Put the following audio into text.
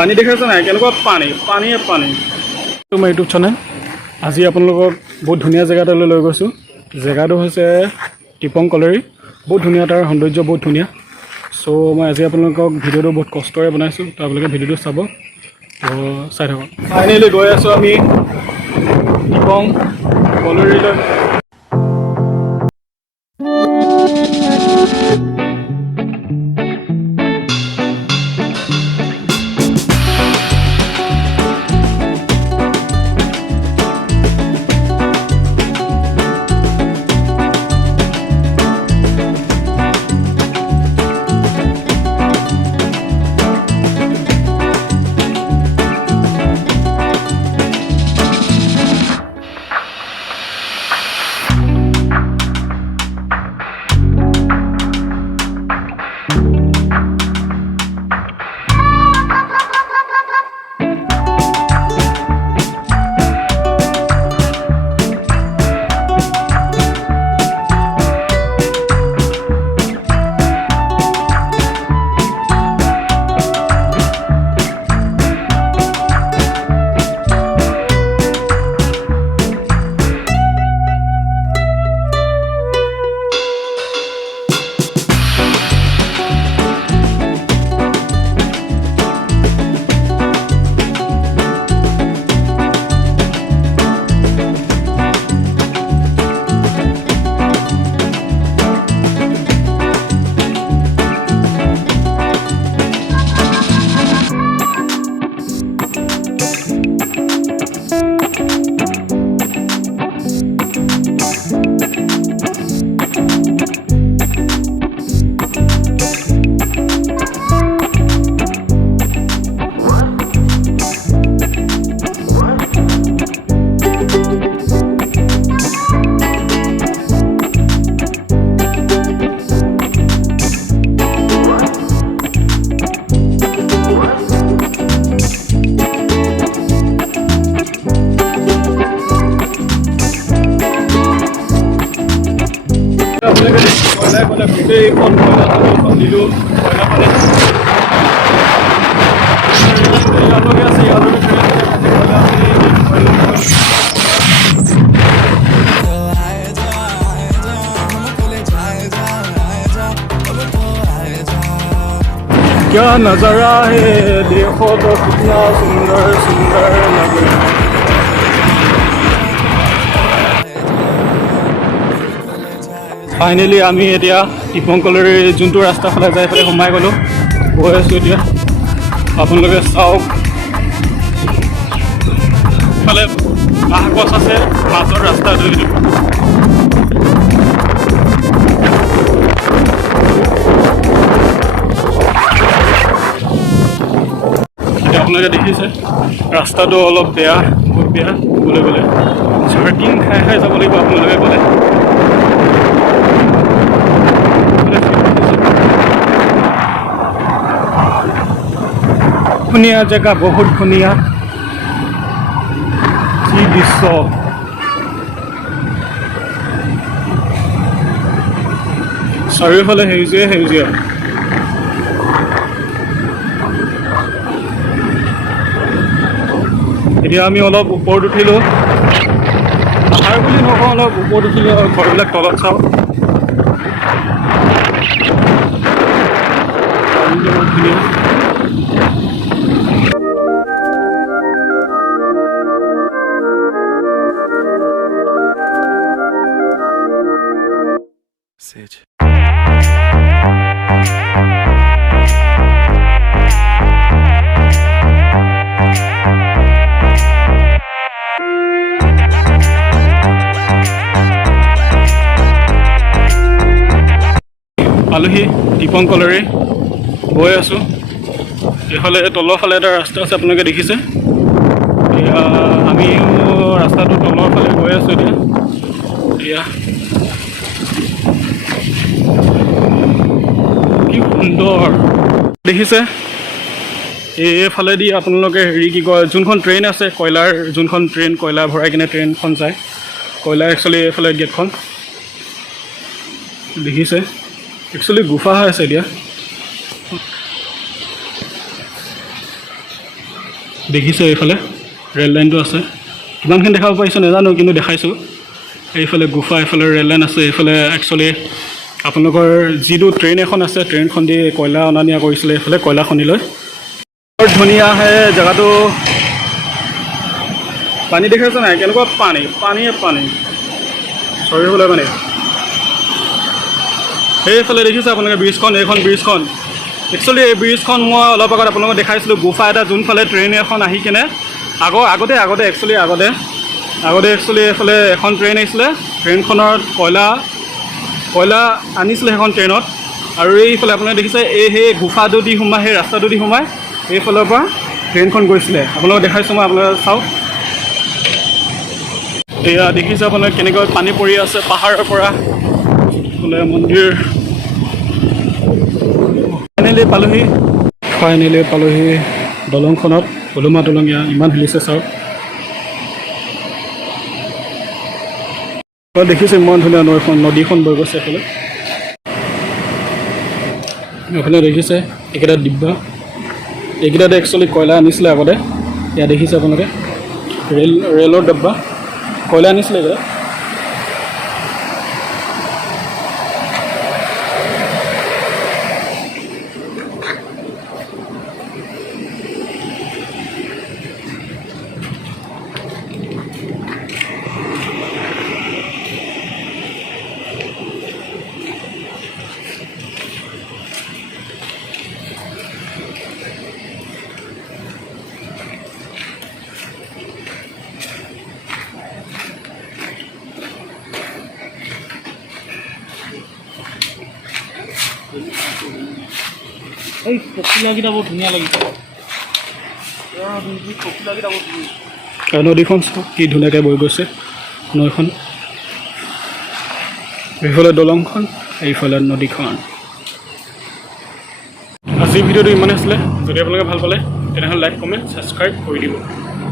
পানী দেখাইছে নাই কেনেকুৱা পানী পানীয়ে পানী তোমাৰ ইউটিউব চেনেল আজি আপোনালোকক বহুত ধুনীয়া জেগা এটালৈ লৈ গৈছোঁ জেগাটো হৈছে টিপং কলেৰী বহুত ধুনীয়া তাৰ সৌন্দৰ্য বহুত ধুনীয়া চ' মই আজি আপোনালোকক ভিডিঅ'টো বহুত কষ্টৰে বনাইছোঁ তো আপোনালোকে ভিডিঅ'টো চাব চাই থাকক ফাইনেলি গৈ আছোঁ আমি টিপং কলেৰীলৈ গোটেইখন কয়লা দিলোঁ কয়লা আছে क्या नजारा है देखो तो कितना सुंदर सुंदर लगे ফাইনেলি আমি এতিয়া টিপং কলেৰীৰ যোনটো ৰাস্তা ফালে যাই পেলাই সোমাই গ'লোঁ গৈ আছোঁ এতিয়া আপোনালোকে চাওক ইফালে বাঁহ গছ আছে মাজৰ ৰাস্তাটো এইটো এতিয়া আপোনালোকে দেখিছে ৰাস্তাটো অলপ বেয়া বহুত বেয়া গ'লে গ'লে ঝাৰ্কিং খাই খাই যাব লাগিব আপোনালোকে গ'লে ধুনীয়া জেগা বহুত ধুনীয়া যি দৃশ্য চাৰিওফালে সেউজীয়া সেউজীয়া এতিয়া আমি অলপ ওপৰত উঠিলোঁ পাহাৰ বুলি নকওঁ অলপ ওপৰত উঠিলোঁ আৰু ঘৰবিলাক তলত চাওঁ ধুনীয়া পালোহি টিপং কলেৰী গৈ আছোঁ এইফালে তলৰ ফালে এটা ৰাস্তা আছে আপোনালোকে দেখিছে এতিয়া আমিও ৰাস্তাটো তলৰ ফালে গৈ আছোঁ এতিয়া কি সুন্দৰ দেখিছে এইফালেদি আপোনালোকে হেৰি কি কয় যোনখন ট্ৰেইন আছে কয়লাৰ যোনখন ট্ৰেইন কয়লা ভৰাই কিনে ট্ৰেইনখন যায় কয়লা একচুৱেলি এইফালে গেটখন দেখিছে একচুৱেলি গুফা হৈ আছে এতিয়া দেখিছে এইফালে ৰেল লাইনটো আছে কিমানখিনি দেখাব পাৰিছোঁ নাজানো কিন্তু দেখাইছোঁ এইফালে গুফা এইফালে ৰেল লাইন আছে এইফালে একচুৱেলি আপোনালোকৰ যিটো ট্ৰেইন এখন আছে ট্ৰেইনখন দি কয়লা অনা নিয়া কৰিছিলে এইফালে কয়লা খনিলৈ বৰ ধুনীয়া আহে জেগাটো পানী দেখাইছে নাই কেনেকুৱা পানীয়ে পানী চাৰিওফালে পানী সেইফালে দেখিছে আপোনালোকে ব্ৰিজখন এইখন ব্ৰিজখন একচুৱেলি এই ব্ৰিজখন মই অলপ আগত আপোনালোকক দেখাইছিলোঁ গুফা এটা যোনফালে ট্ৰেইন এখন আহি কেনে আগতে একচুৱেলি এইফালে এখন ট্ৰেইন আহিছিলে ট্ৰেইনখনত কয়লা আনিছিলে সেইখন ট্ৰেইনত আৰু এইফালে আপোনালোকে দেখিছে সেই গুফাটো দি সোমাই সেই ৰাস্তাটো দি সোমাই এইফালৰ পৰা ট্ৰেইনখন গৈছিলে আপোনালোকক দেখাইছোঁ মই আপোনালোকে চাওক এয়া দেখিছে আপোনালোকে কেনেকৈ পানী পৰি আছে পাহাৰৰ পৰা বোলে মন্দিৰ ফাইনেলি পালোহি দলংখনত পলুমা দলং ইমান হিলিছে চাওক দেখিছোঁ ইমান ধুনীয়া নদীখন বৈ গৈছে এইফালে দেখিছে এইকেইটা ডিব্বা এইকেইটাতে একচুৱেলি কয়লা আনিছিলে আগতে ইয়াত দেখিছে আপোনালোকে ৰেলৰ ডিব্বা কয়লা আনিছিলে এইকেইটা এই পখিলাকেইটা বহুত ধুনীয়া লাগিছে নদীখন কি ধুনীয়াকৈ বৈ গৈছে নৈখন এইফালে দলংখন এইফালে নদীখন আজিৰ ভিডিঅ'টো ইমানেই আছিলে যদি আপোনালোকে ভাল পালে তেনেহ'লে লাইক কমেণ্ট ছাবস্ক্ৰাইব কৰি দিব